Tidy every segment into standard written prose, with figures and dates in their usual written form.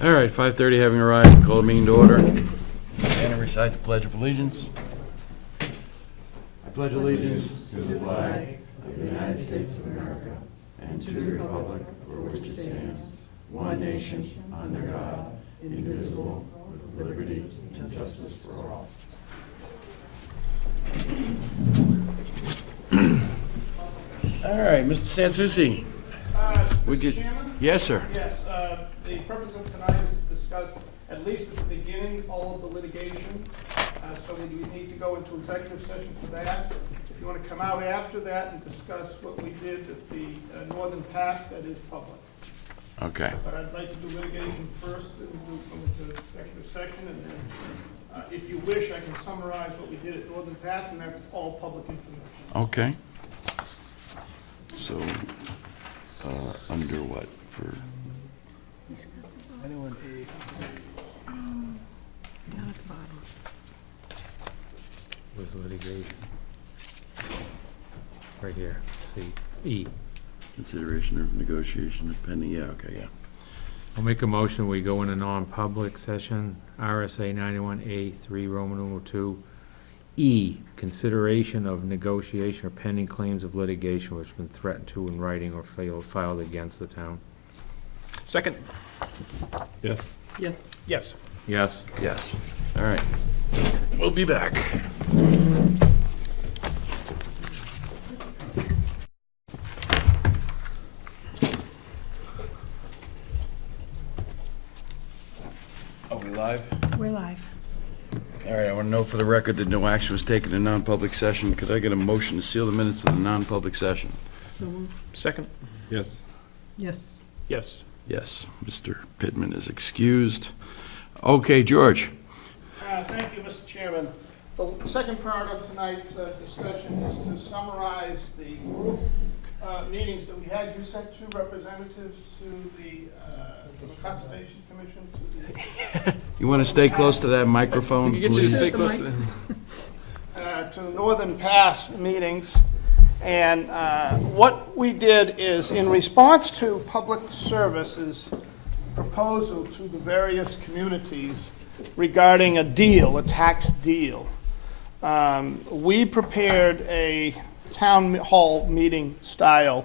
All right, 5:30 having arrived, call the meeting to order. And recite the Pledge of Allegiance. I pledge allegiance to the flag of the United States of America and to the republic for which it stands, one nation, under God, indivisible, with liberty and justice for all. All right, Mr. Sansucci. Would you? Mr. Chairman? Yes, sir. Yes, the purpose of tonight is to discuss, at least at the beginning, all of the litigation. So we need to go into executive session for that. If you want to come out after that and discuss what we did at the Northern Pass, that is public. Okay. But I'd like to do litigation first and go into executive session, and then, if you wish, I can summarize what we did at Northern Pass, and that's all public information. Okay. So, under what for? Anyone? Down at the bottom. Was litigation. Right here, C, E. Consideration of negotiation of pending, yeah, okay, yeah. I'll make a motion, we go into non-public session, RSA 91A3, Roman numeral 2. E, consideration of negotiation or pending claims of litigation which have been threatened to in writing or filed against the town. Second. Yes. Yes. Yes. Yes. Yes. All right. We'll be back. Are we live? We're live. All right, I want to know for the record that no action was taken in non-public session. Could I get a motion to seal the minutes of the non-public session? So moved. Second. Yes. Yes. Yes. Yes, Mr. Pittman is excused. Okay, George. Thank you, Mr. Chairman. The second part of tonight's discussion is to summarize the group meetings that we had. You sent two representatives to the Conservation Commission. You want to stay close to that microphone, You get you to please? stay close to To the Northern Pass meetings. And what we did is, in response to Public Service's proposal to the various communities regarding a deal, a tax deal, we prepared a town hall meeting style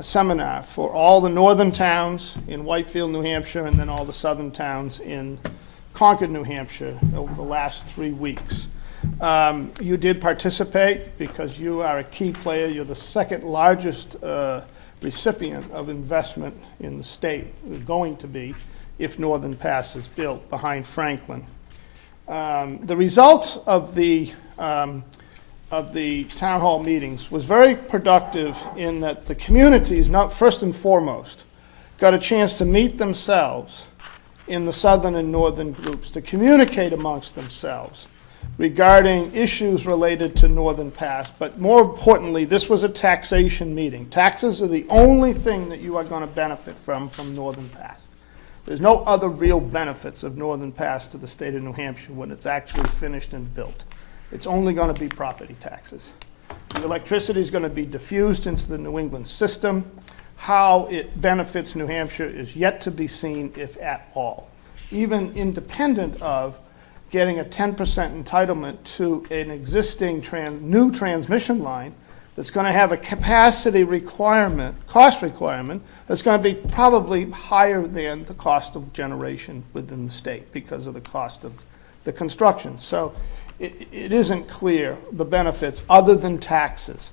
seminar for all the northern towns in Whitefield, New Hampshire, and then all the southern towns in Concord, New Hampshire, over the last 3 weeks. You did participate because you are a key player. You're the second largest recipient of investment in the state. You're going to be if Northern Pass is built behind Franklin. The results of the town hall meetings was very productive in that the communities, not first and foremost, got a chance to meet themselves in the southern and northern groups, to communicate amongst themselves regarding issues related to Northern Pass. But more importantly, this was a taxation meeting. Taxes are the only thing that you are going to benefit from Northern Pass. There's no other real benefits of Northern Pass to the state of New Hampshire when it's actually finished and built. It's only going to be property taxes. The electricity is going to be diffused into the New England system. How it benefits New Hampshire is yet to be seen, if at all. Even independent of getting a 10% entitlement to an existing new transmission line that's going to have a capacity requirement, cost requirement, that's going to be probably higher than the cost of generation within the state because of the cost of the construction. So it isn't clear the benefits other than taxes.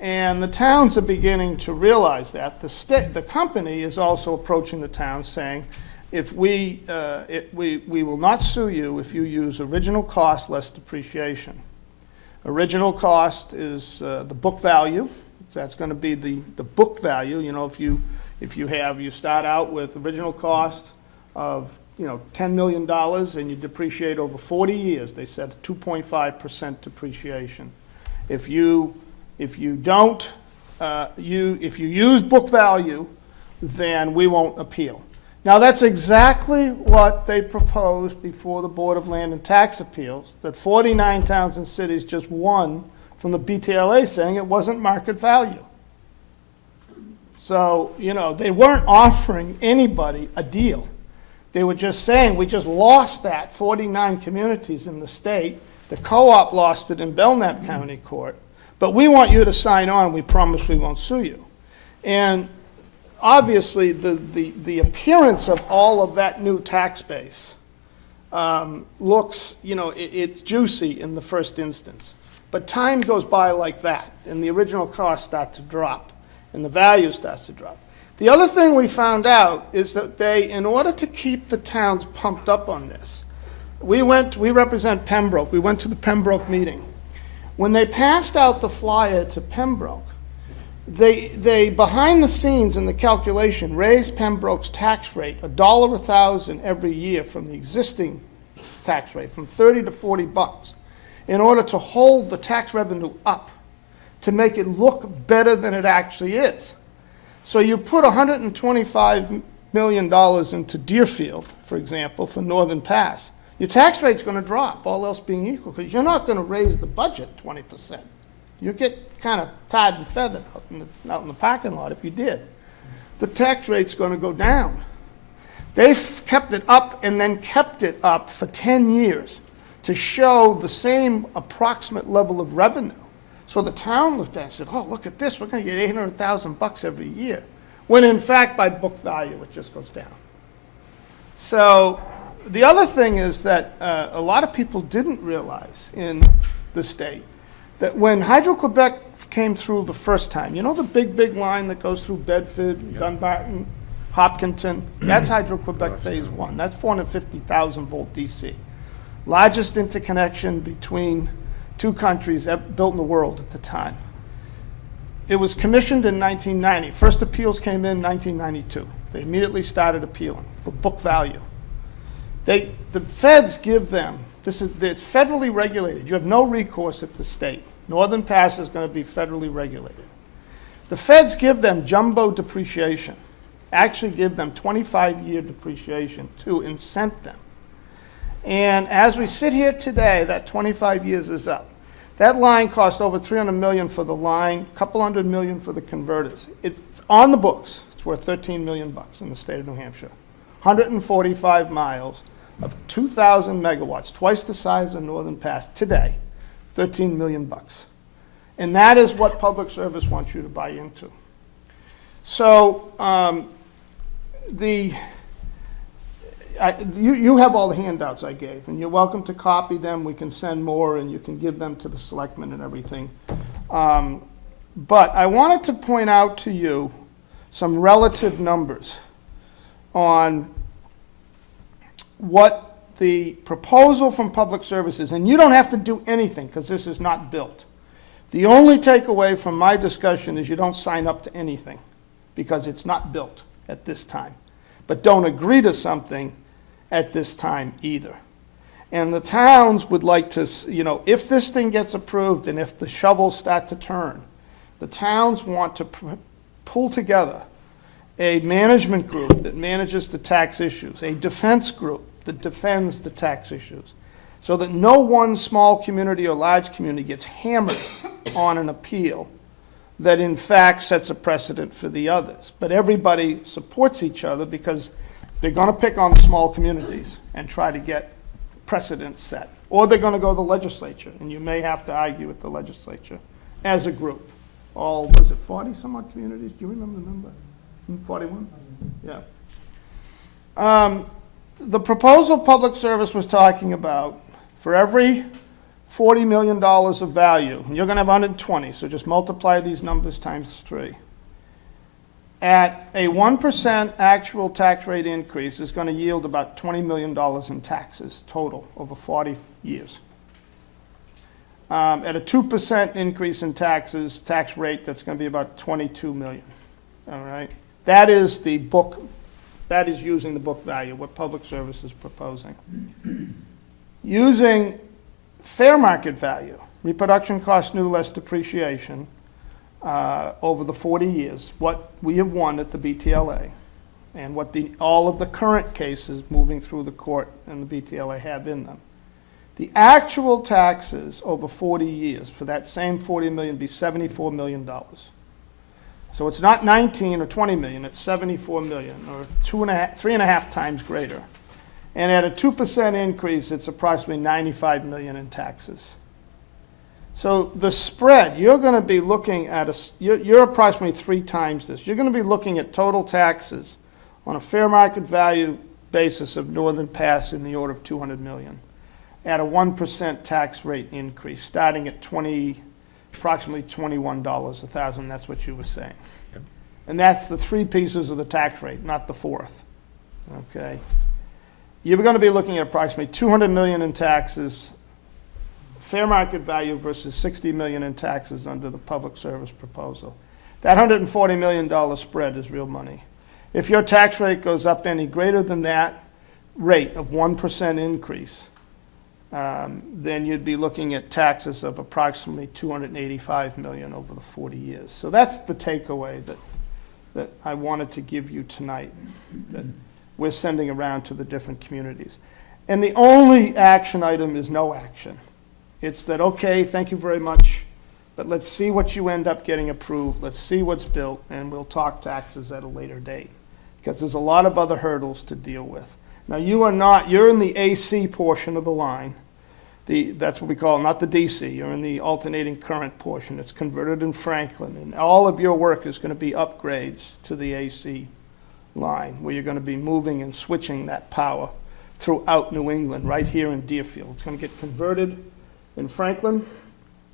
And the towns are beginning to realize that. The company is also approaching the towns saying, if we will not sue you if you use original cost less depreciation. Original cost is the book value. So that's going to be the book value. You know, if you start out with original cost of $10 million and you depreciate over 40 years, they said 2.5% depreciation. If you don't if you use book value, then we won't appeal. Now, that's exactly what they proposed before the Board of Land and Tax Appeals, that 49 towns and cities just won from the BTLA saying it wasn't market value. So, they weren't offering anybody a deal. They were just saying, we just lost that, 49 communities in the state. The co-op lost it in Belknap County Court. But we want you to sign on. We promise we won't sue you. And obviously, the appearance of all of that new tax base looks, it's juicy in the first instance. But time goes by like that, and the original costs start to drop, and the value starts to drop. The other thing we found out is that in order to keep the towns pumped up on this, we represent Pembroke. We went to the Pembroke meeting. When they passed out the flyer to Pembroke, they behind the scenes in the calculation raised Pembroke's tax rate $1 a thousand every year from the existing tax rate, from 30 to 40 bucks, in order to hold the tax revenue up, to make it look better than it actually is. So you put $125 million into Deerfield, for example, for Northern Pass. Your tax rate's going to drop, all else being equal, because you're not going to raise the budget 20%. You get kind of tied and feathered out in the parking lot if you did. The tax rate's going to go down. They've kept it up and then kept it up for 10 years to show the same approximate level of revenue. So the town looked at it and said, oh, look at this, we're going to get $800,000 every year. When in fact, by book value, it just goes down. So the other thing is that a lot of people didn't realize in the state that when Hydro-Quebec came through the first time, you know the big line that goes through Bedford, Dunbarton, Hopkinton? That's Hydro-Quebec Phase 1. That's 450,000 volt DC. Largest interconnection between two countries built in the world at the time. It was commissioned in 1990. First appeals came in 1992. They immediately started appealing for book value. The feds give them, it's federally regulated. You have no recourse at the state. Northern Pass is going to be federally regulated. The feds give them jumbo depreciation, actually give them 25-year depreciation to incent them. And as we sit here today, that 25 years is up. That line cost over $300 million for the line, a couple $100 million for the converters. It's on the books. It's worth $13 million in the state of New Hampshire. 145 miles of 2,000 megawatts, twice the size of Northern Pass today, $13 million. And that is what public service wants you to buy into. So you have all the handouts I gave, and you're welcome to copy them. We can send more, and you can give them to the selectmen and everything. But I wanted to point out to you some relative numbers on what the proposal from Public Services, and you don't have to do anything because this is not built. The only takeaway from my discussion is you don't sign up to anything because it's not built at this time. But don't agree to something at this time either. And the towns would like to, if this thing gets approved and if the shovels start to turn, the towns want to pull together a management group that manages the tax issues, a defense group that defends the tax issues, so that no one small community or large community gets hammered on an appeal that in fact sets a precedent for the others. But everybody supports each other because they're going to pick on the small communities and try to get precedents set. Or they're going to go to the legislature, and you may have to argue with the legislature as a group. All, was it 40 some odd communities? Do you remember the number? 41? Yeah. The proposal Public Service was talking about, for every $40 million of value, and you're going to have 120, so just multiply these numbers times 3. At a 1% actual tax rate increase is going to yield about $20 million in taxes total over 40 years. At a 2% increase in taxes, tax rate, that's going to be about $22 million. All right? That is the book, that is using the book value, what Public Service is proposing. Using fair market value, reproduction cost new less depreciation, over the 40 years, what we have won at the BTLA, and what all of the current cases moving through the court and the BTLA have in them. The actual taxes over 40 years for that same 40 million be $74 million. So it's not 19 or 20 million, it's 74 million, or 3.5 times greater And at a 2% increase, it's approximately $95 million in taxes. So the spread, you're going to be looking at you're approximately 3 times this. You're going to be looking at total taxes on a fair market value basis of Northern Pass in the order of $200 million at a 1% tax rate increase, starting at approximately $21 a thousand. That's what you were saying. Yep. And that's the 3 pieces of the tax rate, not the 4th. Okay. You're going to be looking at approximately $200 million in taxes, fair market value versus $60 million in taxes under the public service proposal. That $140 million spread is real money. If your tax rate goes up any greater than that rate of 1% increase, then you'd be looking at taxes of approximately $285 million over the 40 years. So that's the takeaway that I wanted to give you tonight, that we're sending around to the different communities. And the only action item is no action. It's that, okay, thank you very much, but let's see what you end up getting approved. Let's see what's built, and we'll talk taxes at a later date, because there's a lot of other hurdles to deal with. Now, you're in the AC portion of the line. That's what we call, not the DC. You're in the alternating current portion. It's converted in Franklin, and all of your work is going to be upgrades to the AC line, where you're going to be moving and switching that power throughout New England, right here in Deerfield. It's going to get converted in Franklin,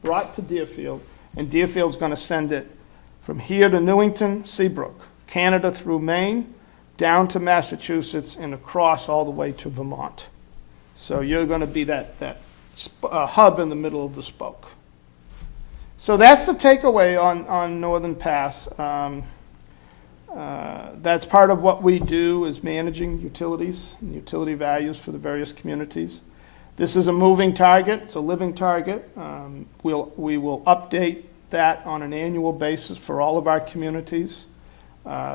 brought to Deerfield, and Deerfield's going to send it from here to Newington, Seabrook, Canada through Maine, down to Massachusetts, and across all the way to Vermont. So you're going to be that hub in the middle of the spoke. So that's the takeaway on Northern Pass. That's part of what we do, is managing utilities and utility values for the various communities. This is a moving target. It's a living target. We will update that on an annual basis for all of our communities.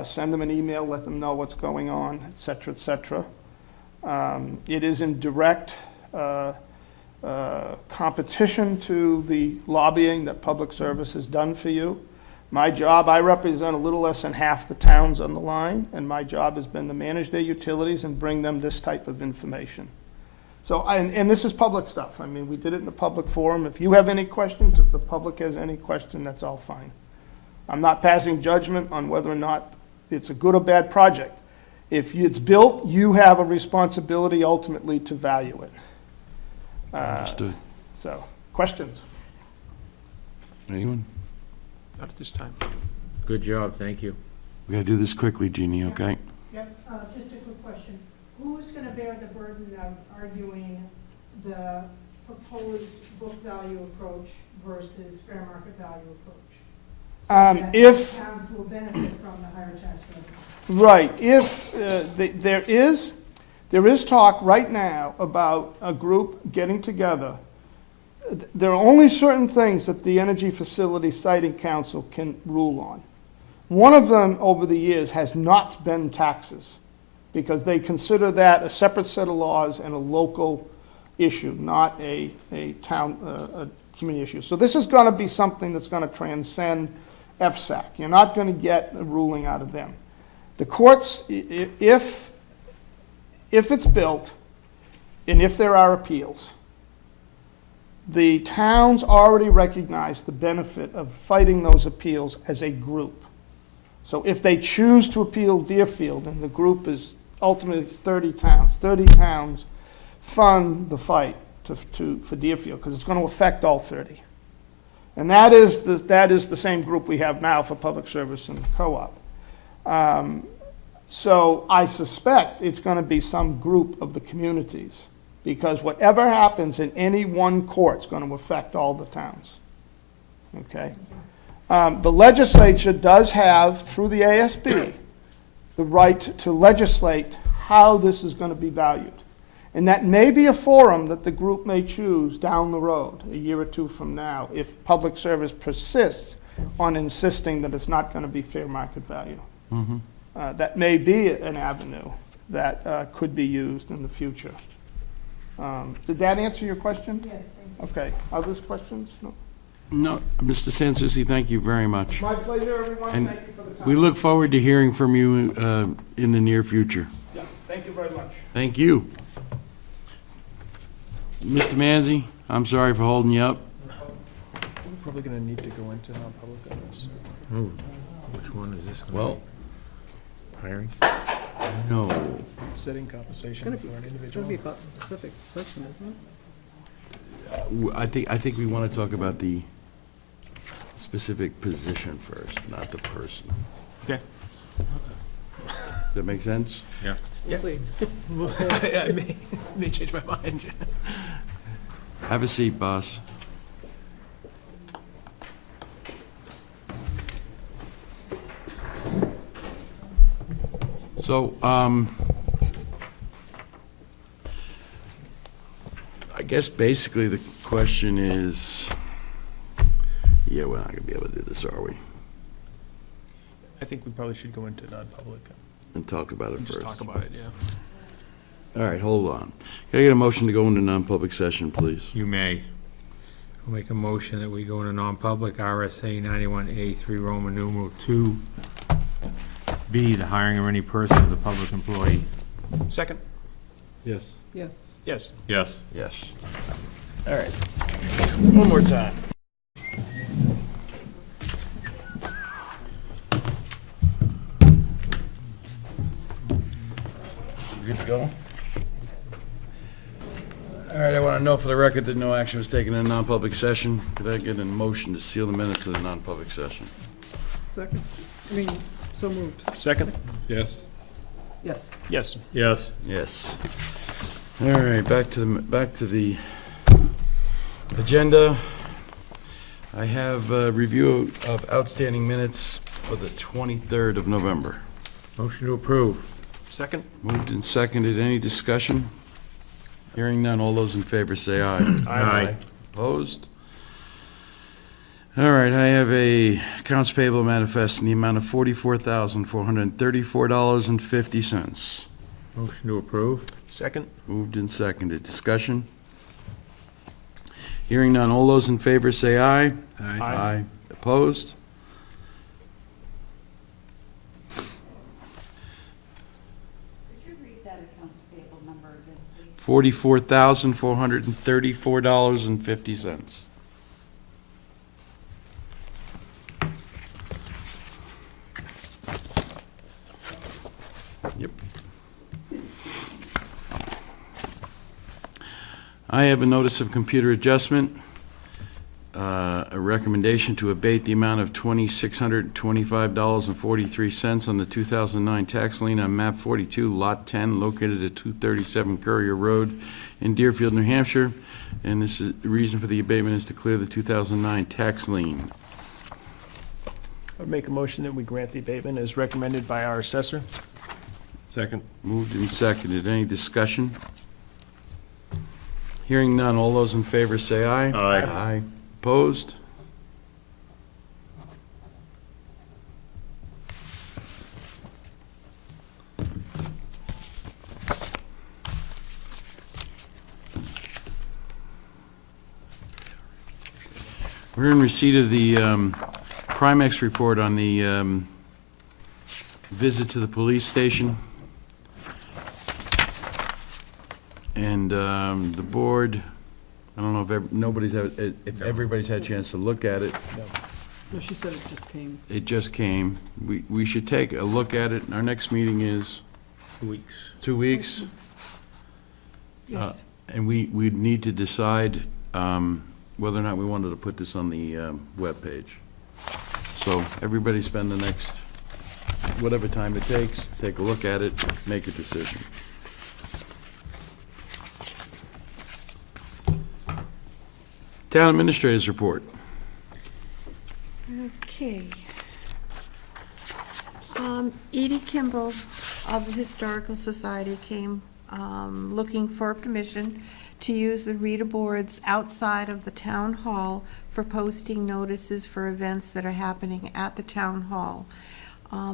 Send them an email, let them know what's going on, et cetera, et cetera. It is in direct competition to the lobbying that Public Service has done for you. My job, I represent a little less than half the towns on the line, and my job has been to manage their utilities and bring them this type of information. So, and this is public stuff. I mean, we did it in a public forum. If you have any questions, if the public has any question, that's all fine. I'm not passing judgment on whether or not it's a good or bad project. If it's built, you have a responsibility ultimately to value it. Understood. So, questions? Anyone? Not at this time. Good job, thank you. We gotta do this quickly, Jeannie, okay? Yep, just a quick question. Who's gonna bear the burden of arguing the proposed book value approach versus fair market value approach? So that If towns will benefit from the higher tax revenue. Right, if there is talk right now about a group getting together. There are only certain things that the Energy Facility Siting Council can rule on. One of them over the years has not been taxes, because they consider that a separate set of laws and a local issue, not a town, a community issue. So this is gonna be something that's gonna transcend FSAC. You're not gonna get a ruling out of them. The courts, if it's built, and if there are appeals, the towns already recognize the benefit of fighting those appeals as a group. So if they choose to appeal Deerfield, and the group is ultimately 30 towns fund the fight for Deerfield, because it's going to affect all 30. And that is the same group we have now for public service and co-op. So I suspect it's going to be some group of the communities, because whatever happens in any one court is going to affect all the towns. Okay? The legislature does have, through the ASB, the right to legislate how this is going to be valued. And that may be a forum that the group may choose down the road, a year or two from now, if public service persists on insisting that it's not going to be fair market value. Mm-hmm. That may be an avenue that could be used in the future. Did that answer your question? Yes, thank you. Okay. Others questions? No? No, Mr. Sansucci, thank you very much. My pleasure, everyone. And Thank you for the time. we look forward to hearing from you in the near future. Yeah, thank you very much. Thank you. Mr. Manzi, I'm sorry for holding you up. We're probably gonna need to go into non-public on this. Oh, which one is this? gonna Well, be? Hiring? no. Setting compensation Gonna for an It's individual. gonna be about specific person, isn't it? I think we want to talk about the specific position first, not the person. Okay. Does that make sense? Yeah. We'll see. Yeah, I may change my mind. Have a seat, boss. So, I guess basically the question is, yeah, we're not gonna be able to do this, are we? I think we probably should go into non-public And talk about it and first. just talk about it, yeah. All right, hold on. Can I get a motion to go into non-public session, please? You may. I'll make a motion that we go into non-public, RSA 91A3, Roman numeral 2B, the hiring of any person as a public employee. Second? Yes. Yes. Yes. Yes. Yes. All right. One more time. Good to go? All right, I want to know for the record that no action was taken in a non-public session. Could I get a motion to seal the minutes of the non-public session? Second, so moved. Second? Yes. Yes. Yes. Yes. Yes. All right, back to the agenda. I have a review of outstanding minutes for the 23rd of November. Motion to approve. Second? Moved and seconded. Any discussion? Hearing none. All those in favor say aye. Aye. Opposed? All right, I have a accounts payable manifest in the amount of $44,434.50. Motion to approve. Second? Moved and seconded. Discussion? Hearing none. All those in favor say aye. Aye. Opposed? Could you read that accounts payable number again, please? $44,434.50. Yep. I have a notice of computer adjustment, a recommendation to abate the amount of $2,625.43 on the 2009 tax lien on map 42, lot 10, located at 237 Courier Road in Deerfield, New Hampshire. And this is, the reason for the abatement is to clear the 2009 tax lien. I would make a motion that we grant the abatement as recommended by our assessor. Second. Moved and seconded. Any discussion? Hearing none. All those in favor say aye. Aye. Aye. Opposed? We're in receipt of the Primex report on the visit to the police station. And the board, I don't know if if everybody's had a chance to look at it. No, she said it just came. It just came. We should take a look at it. Our next meeting is 2 weeks. 2 weeks. Yes. And we'd need to decide whether or not we wanted to put this on the webpage. So everybody spend the next, whatever time it takes, take a look at it, make a decision. Town Administrator's Report. Okay. Edie Kimball of the Historical Society came looking for permission to use the reader boards outside of the town hall for posting notices for events that are happening at the town hall.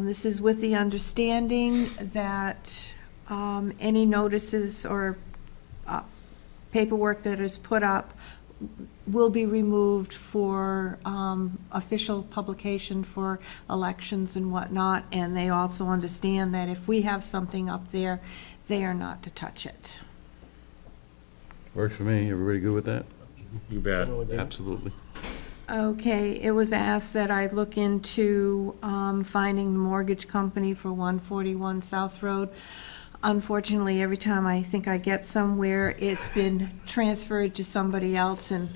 This is with the understanding that any notices or paperwork that is put up will be removed for official publication for elections and whatnot, and they also understand that if we have something up there, they are not to touch it. Works for me. Everybody good with that? You bet. General agreement. Absolutely. Okay, it was asked that I look into finding the mortgage company for 141 South Road. Unfortunately, every time I think I get somewhere, it's been transferred to somebody else, and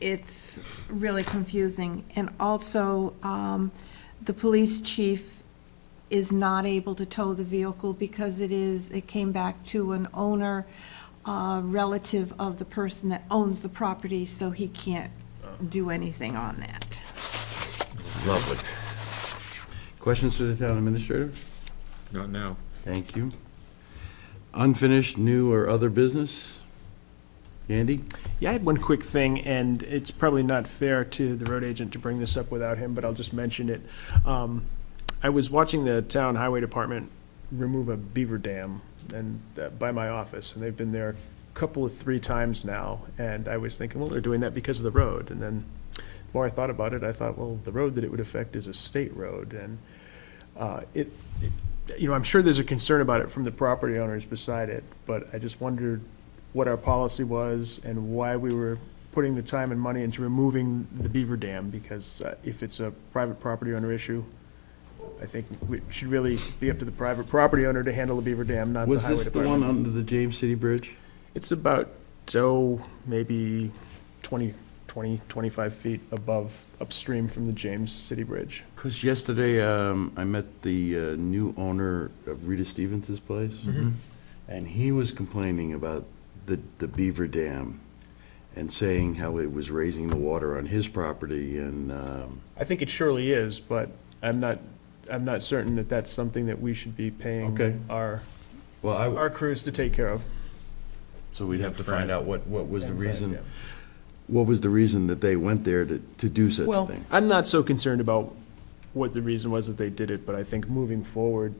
it's really confusing. And also, the police chief is not able to tow the vehicle because it came back to an owner, relative of the person that owns the property, so he can't do anything on that. Lovely. Questions to the town administrator? Not now. Thank you. Unfinished, new, or other business? Andy? Yeah, I had one quick thing, and it's probably not fair to the road agent to bring this up without him, but I'll just mention it. I was watching the town highway department remove a beaver dam and by my office, and they've been there three times now, and I was thinking, well, they're doing that because of the road, and then the more I thought about it, I thought, well, the road that it would affect is a state road, and I'm sure there's a concern about it from the property owners beside it, but I just wondered what our policy was and why we were putting the time and money into removing the beaver dam, because if it's a private property owner issue, I think it should really be up to the private property owner to handle the beaver dam, not the Was highway this the department. one under the James City Bridge? It's about, maybe 25 feet upstream from the James City Bridge. Because yesterday, I met the new owner of Rita Stevens's place, and he was complaining about the beaver dam and saying how it was raising the water on his property, and I think it surely is, but I'm not certain that that's something that we should be paying Okay. our well, crews to take care of. so we'd have to find out what was the Yeah. reason, what was the reason that they went there to do such a Well, thing? I'm not so concerned about what the reason was that they did it, but I think moving forward,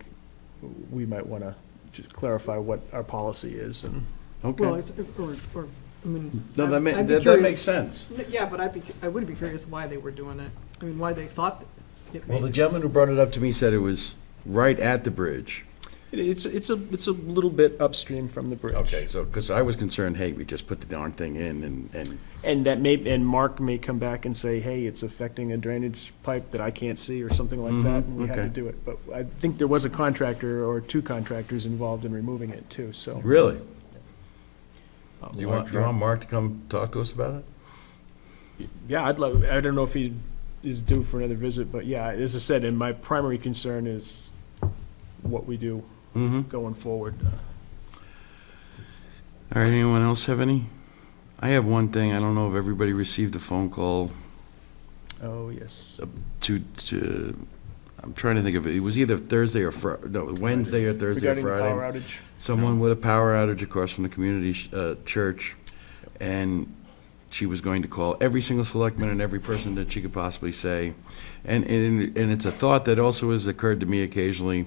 we might want to just clarify what our policy is, and Okay. Well, I mean. No, I'd be that makes curious- sense. Yeah, but I would be curious why they were doing it. I mean, why they thought it Well, the makes. gentleman who brought it up to me said it was right at the bridge. it's a little bit upstream from the bridge. Okay, so, because I was concerned, hey, we just put the darn thing in and And Mark may come back and say, hey, it's affecting a drainage pipe that I can't see, or something like that, and we had to okay. do it. But I think there was a contractor or two contractors involved in removing it too, so. really? um, Do you want Mark to come talk to us about it? Yeah, I don't know if he is due for another visit, but yeah, as I said, and my primary concern is what we do Mm-hmm. going forward. All right, anyone else have any? I have one thing, I don't know if everybody received a phone call Oh, yes. to, I'm trying to think of it, it was either Thursday or Wednesday or Thursday or Regarding the Friday. power outage. Someone with a power outage across from the community church, and she was going to call every single selectman and every person that she could possibly say. And it's a thought that also has occurred to me occasionally,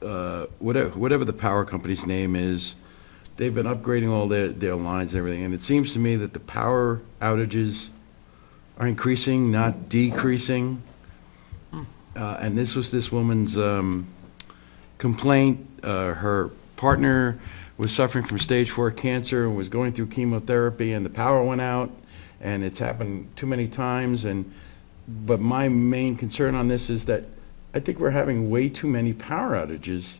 whatever the power company's name is, they've been upgrading all their lines and everything, and it seems to me that the power outages are increasing, not decreasing. And this was this woman's complaint. Her partner was suffering from stage 4 cancer and was going through chemotherapy, and the power went out, and it's happened too many times. But my main concern on this is that I think we're having way too many power outages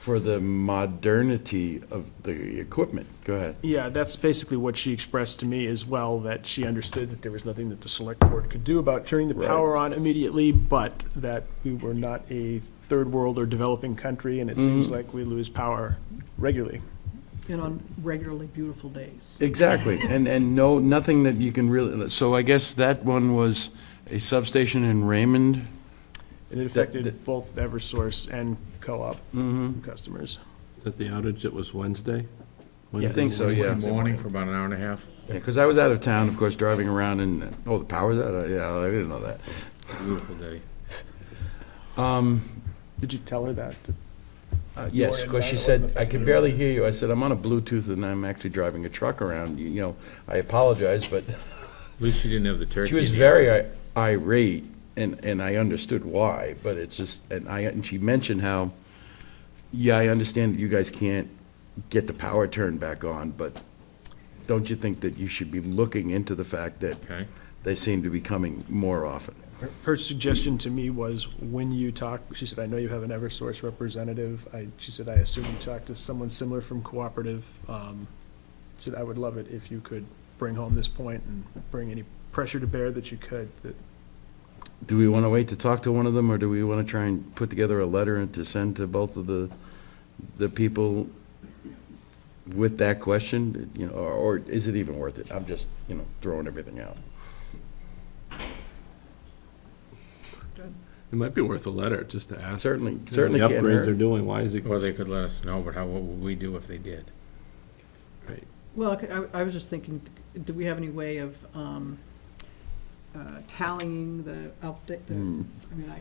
for the modernity of the equipment. Go ahead. Yeah, that's basically what she expressed to me as well, that she understood that there was nothing that the select board could do about turning the Right. power on immediately, but that we were not a third world or developing country, and it seems like we lose power regularly. And on regularly beautiful days. Exactly, and nothing that you can really, so I guess that one was a substation in Raymond. And it affected both Eversource and co-op customers. Is that the outage that was Wednesday? I think so, yeah. Wednesday morning for about an hour and a half. Yeah, because I was out of town, of course, driving around, and, the power's out? Yeah, I didn't know that. Beautiful day. Did you tell her that? Yes, in because town, she it said, wasn't I can barely hear you. I said, I'm on a Bluetooth and I'm actually driving a truck around. I apologize, but At least she didn't have the turkey. she was in the very irate, and I understood why, but it's just, and she mentioned how, yeah, I understand that you guys can't get the power turned back on, but don't you think that you should be looking into the fact that Okay. they seem to be coming more often? Her suggestion to me was, when you talk, she said, I know you have an Eversource representative. She said, I assume you talked to someone similar from Cooperative. She said, I would love it if you could bring home this point and bring any pressure to bear that you could. Do we want to wait to talk to one of them, or do we want to try and put together a letter and to send to both of the people with that question, you know, or is it even worth it? I'm just, you know, throwing everything out. It might be worth a letter, just to ask. Certainly The can't upgrades they're hurt. doing, why is it? Or they could let us know, but what would we do if they did? Well, okay, I was just thinking, do we have any way of tallying the update? I mean,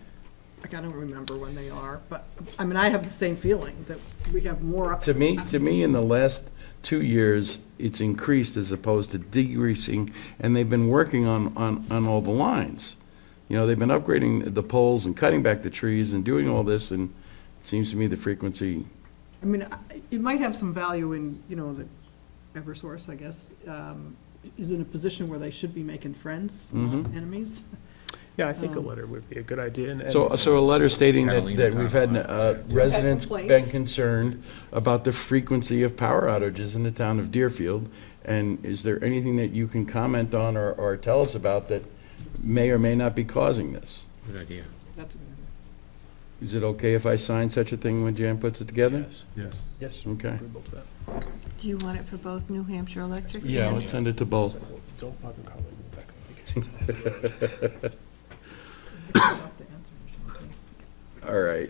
I don't remember when they are, but, I mean, I have the same feeling that we have more. To me, in the last 2 years, it's increased as opposed to decreasing, and they've been working on all the lines. You know, they've been upgrading the poles and cutting back the trees and doing all this, and it seems to me the frequency, I mean, it might have some value in, you know, the Eversource, I guess, is in a position where they should be making friends, not enemies. Yeah, I think a letter would be a good idea. And- so a letter stating Catalina that we've had residents been complaints. concerned about the frequency of power outages in the town of Deerfield, and is there anything that you can comment on or tell us about that may or may not be causing this? Good idea. That's a good idea. Is it okay if I sign such a thing when Jan puts it together? Yes. Yes. Okay. Agreeable to that. Do you want it for both New Hampshire Electric? Yeah, and- let's send it to both. Don't bother calling me back on vacation. Off the answer machine, too. All right.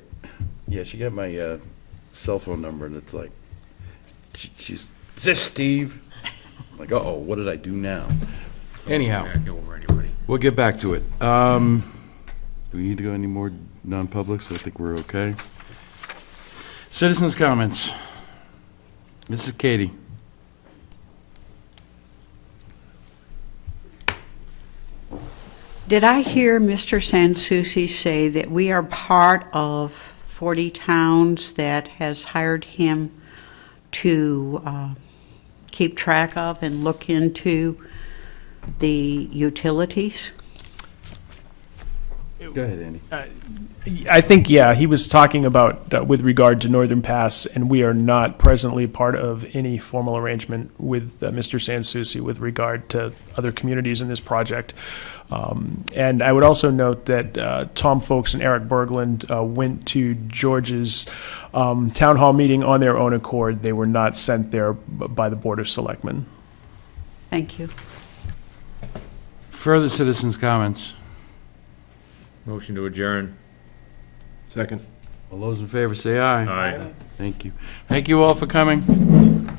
Yeah, she got my cell phone number, and it's like, she's, is this Steve? I'm like, uh-oh, what did I do now? Anyhow, Back over anybody. we'll get back to it. Do we need to go any more non-publics? I think we're okay. Citizens' comments. Mrs. Katie. Did I hear Mr. Sansucci say that we are part of 40 towns that has hired him to keep track of and look into the utilities? Go ahead, Andy. I think, yeah, he was talking about with regard to Northern Pass, and we are not presently part of any formal arrangement with Mr. Sansucci with regard to other communities in this project. And I would also note that Tom Folks and Eric Berglund went to George's town hall meeting on their own accord. They were not sent there by the Board of Selectmen. Thank you. Further citizens' comments. Motion to adjourn. Second. All those in favor say aye. Aye. Thank you. Thank you all for coming.